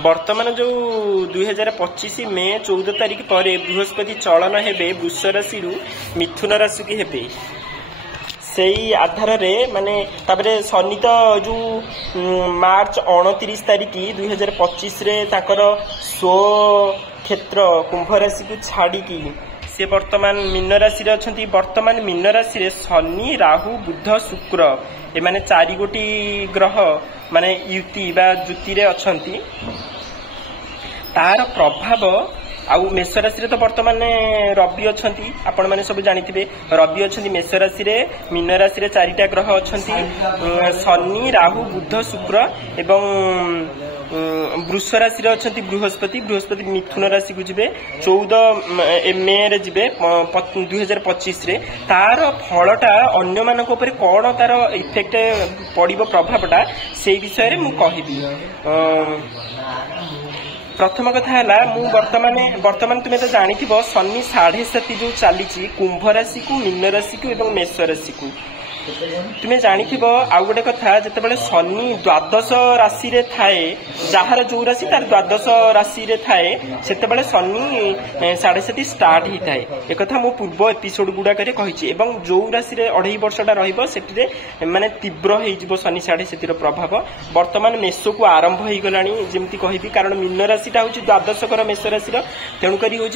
वर्तमान जो 2025 मे 14 तारिख पर बृहस्पति चलन हेबे वृष राशि मिथुन राशि की हेबे से आधार रे माने तापरे शनि तो जो मार्च 29 तारिख 2025 रे ताकर स्व क्षेत्र कुंभ राशि को छाड़ी की से वर्तमान मीन राशि रे अछंती। वर्तमान मीन राशि रे शनि राहु बुध शुक्र ए माने चारि गोटी ग्रह माने युति बा जुति रे अछंती। तार प्रभाव आउ मेष राशि रे तो वर्तमान रवि अछंती आपण माने सब जानिथिबे रवि अछंती मेष राशि रे। मीन राशि रे चारिटा ग्रह अछंती शनि राहु बुध शुक्र एवं वृष राशि रे अछंती बृहस्पति। बृहस्पति मिथुन राशि को जिबे 14 मे रे जिबे 2025 रे। तार फलटा अन्य मानक ऊपर कोन तार इफेक्ट पड़िबो प्रभावटा से विषय रे मु कहिबी। प्रथम कथा है मु वर्तमान तुम्हें तो जानी शनि 7.5 जो चली कुंभ राशि को मीन राशि को एवं मेष राशि को तुम्हें जानी आउ गोटे कथा जिते शनि द्वादश राशि रे थाए जार जो राशि तार द्वादश राशि रे थाए से शनि 7.5 स्टार्ट ही थाए। एक मो पूर्व एपिसोड गुड़ाक एवं जो राशि रे 2.5 वर्षटा रही माने तीव्र हो शनि 7.5 प्रभाव वर्तमान मेष को आरंभ हो गला जमी कहि कारण मीन राशिटा हूँ द्वादशकर मेष राशि तेणुक हूँ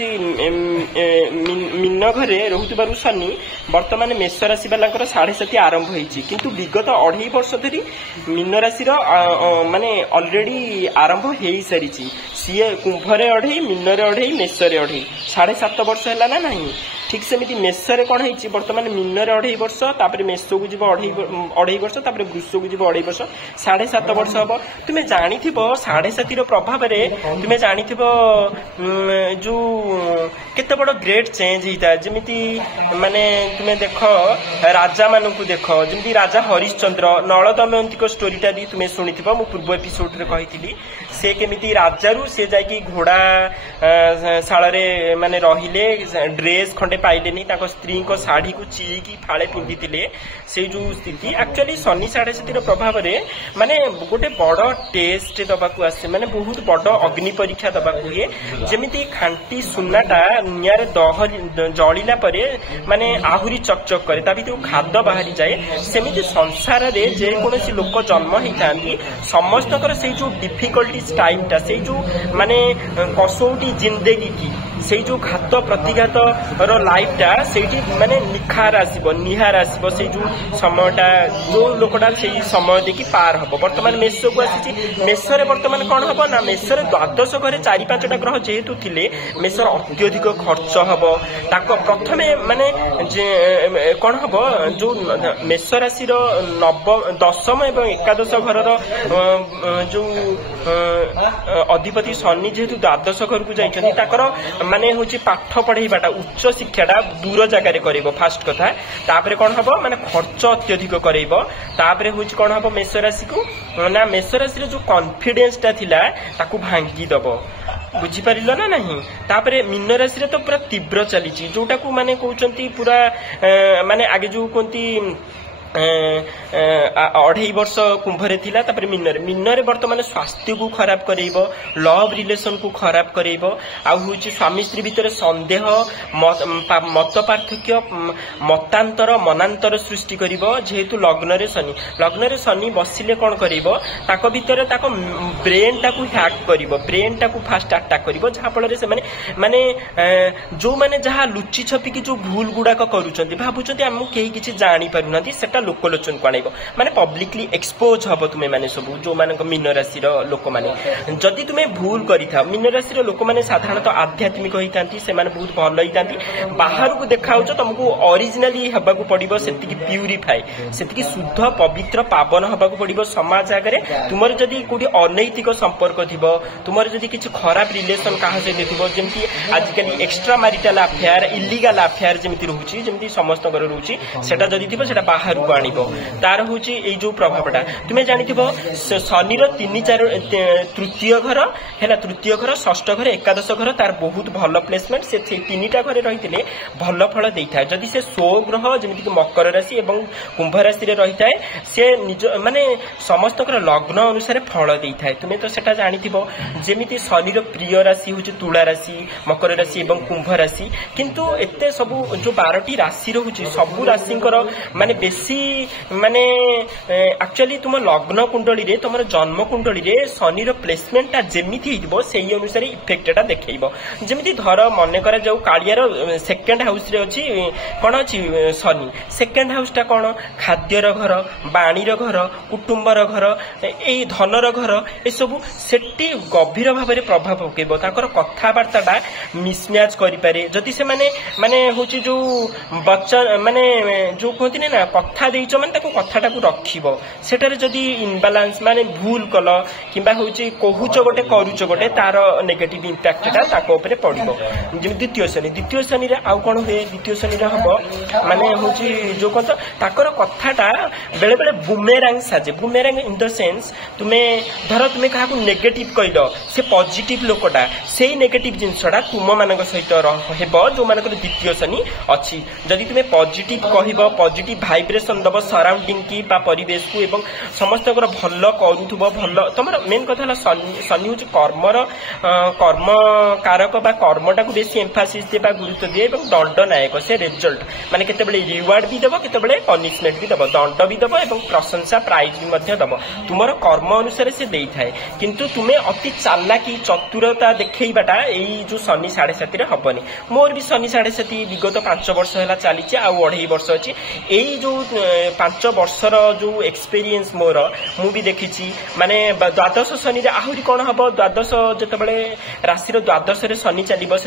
मीन घरे रोकु शनि वर्तमान मेष राशि वाला 7.5 आरंभ होइछि किंतु विगत 2.5 वर्ष धरी मीन राशि माने ऑलरेडी आरंभ हो सारी सी कुंभरे 2.5 मीन रे 2.5 मेष रे 2.5 7.5 वर्ष है ना नहीं। ठीक सेमती मेष रे कौन होइछि वर्तमान मीन रे 2.5 वर्ष तापर मेष को जीव 2.5 वर्ष तापर वृष को जीव 2.5 वर्ष 7.5 वर्ष हम। तुम्हें जानी 7.5 प्रभाव रे तुम्हें जानी जो केते बड़ ग्रेट चेंज होता जमीती माने तुम्हें देख राजा मानू देख जमी राजा हरिश्चंद्र नल दमयंती को स्टोरीटा भी तुम्हें शुणी मु पूर्व एपिसोड रे कही से केमिति राजारू से जाकी घोड़ा शाल रे माने रहिले ड्रेस खंडे पाइलेनी स्त्री को शाढ़ी को चिकी फाड़े पिंधि से जो स्थिति एक्चुअली शनि 7.5 प्रभाव रे माने गोटे बड़ टेस्ट दबाकू आसे माने बहुत बड़ अग्नि परीक्षा दबाकू हुए जमीती खांटी सुनाटा निआरे जलिला परे माने आहुरी चकचक करे ता भीतर खाद बाहरी जाए सेमिति संसार रे जे कोनोसी लोक जन्म होता समस्त से जो डिफिकल्टीज टाइमटा से जो माने कसौटी जिंदगी की से जो घात प्रतिघात लाइफटा से माने निखार आसो निहार आसो से जो समयटा जो लोकटा से समय देखी पार हम। वर्तमान मेष को आसी मेष वर्तमान कौन हम ना मेष द्वादश घरे 4-5टा ग्रह जेहेतु थिले मेष अत्यधिक खर्च हम ताको प्रथमे माने कौन हम जो मेष राशि दशम एवं एकादश घर जो अधिपति शनि जेहेतु द्वादश घर को जाइछन्ती माने हूँ पाठ पढ़ेबाटा उच्च शिक्षाटा दूर जगार कर फास्ट कथा तापरे कौन हम माने खर्च अत्यधिक करब तापरे हूँ कौन हम मेष राशि को ना मेष राशि जो कॉन्फिडेंसटा थिला ताकू भांगी दब बुझीपार ना नहीं। तापरे मीन राशि तो पूरा तीव्र चली जोटा को माने कहते पूरा माने आगे जो कहती 2.5 वर्ष कुंभरे थिला तापर मीनरे वर्तमान स्वास्थ्य को खराब करेब लव रिलेशन को खराब करेब आ होची स्वामी स्त्री भितर संदेह मत पार्थक्य मतांतर मनांतर सृष्टि करिब जेहेतु लग्न रे शनि बसिले कौन करिब ताको भितर ताको ब्रेन टाकू हैक करिब ब्रेन टाकू फास्ट अटैक करिब जहा फल से माने जो माने जहा लुचि छपी की जो भूल गुडाक करूचंती भाबुचंती हम केही किछि जानि पारुनांती सेटा लोकलोचन को आनब माने पब्लिकली एक्सपोज हम तुम्हें माने सब जो मान मीन राशि लोक मैंने जदि तुम्हें भूल कर मीन राशि लोक मैंने साधारणतः आध्यात्मिक होता से बहुत भल होता बाहर को देखा तुमको ओरिजिनली हवा पड़ो से प्यूरीफाए से शुद्ध पवित्र पावन हवा पड़ो समाज आगे तुम जदि कौटी अनैतिक संपर्क थी तुम जदि किसी खराब रिलेशन क्या सहित थी जमी आजिकल extra marital affair illegal affair जमी रोचे जमी समस्त रोचे जदि थी बाहर आणिब तार हूँ जो प्रभावटा तुम्हें जानिथिब शनिर 3-4 तृतीय घर है तृतीय घर षष्ठ घर एकादश घर तार बहुत भल प्लेसमेंट से 3टा घर रही भल फल दे था जदि से 100 ग्रह जमीक मकर राशि और कुंभ राशि रही है से निज माने समस्त लग्न अनुसार फल दे था तुम्हें तो सेटा जानिथिब जेमिति शनिर प्रिय राशि हूँ तुला राशि मकर राशि और कुंभ राशि किंतु एते सब जो 12टी राशि रहुची सबु राशि माने बेसी माने एक्चुअली तुम लग्न कुंडली रे तुम जन्म कुंडली रे शनिर प्लेसमेंटा जेमिति हिबो सेही अनुसार इफेक्टटा देखैबो जेमिति धर मन करा जाऊ कालियार सेकेंड हाउस रे अछि कोन अछि शनि सेकेंड हाउस टा कोन खाद्यर घर बाणीर घर कुटुंबर घर ए धनर घर ए सब सेठी गभीर भाव में प्रभाव पकेबो ताकर कथाबार्ताटा मिसमैच करि पारे जदि से माने होची जो बच्चन माने जो कहती ना कथा देइछ माने ताको कथाटाକୁ रखिबो सेटारे जदि इनबालांस माने भूल कल किबा होची कहूच गोटे करूच गोटे तार नेगेटिव इंपैक्टटा ताको ऊपर पड़िबो द्वितीय शनि रे आउ कोन होए द्वितीय शनि रे हबो माने होची जो कहत ताकर कथाटा बेले बेले बुमेरांग साजे बुमेरांग इन द सेंस तुमे धर तुमे काहाकू नेगेटिव कइलो से पॉजिटिव लोकटा सेही नेगेटिव जिंसटा तुम मानक सहित हेबो जो मानक द्वितीय शनि अछि जदि तुमे पॉजिटिव कहिबो पॉजिटिव वाइब्रेशन दबो सराउंडिंग की बा परिवेश को एवं समस्त भल करूथुबो भल तमर मेन कथा हला शनि हूँ कर्म कारक बा कर्मटा को बेसी एम्फासिस देबा गुरुत्व दिए एवं दंड नायक से रिजल्ट माने केतेबेले रिवार्ड भी देबो केतेबेले पनिशमेंट भी देबो दंड भी देबो एवं प्रशंसा प्राइज भी मध्य देबो तुमर कर्म अनुसार से देई थाए किंतु तुमे अति चालाकी चतुरता देखैबाटा एई जो शनि 7.5 रे हबनी मोर भी शनि 7.5 विगत 5 वर्ष हैला चलीचे आ 2.5 वर्ष अछि एई जो 5 वर्षर जो एक्सपीरियंस मोर मु भी देखिछि माने द्वादश शनि रे आहुरी कोन हबो द्वादश जतबेले राशि रो द्वादश रे शनि चलिबो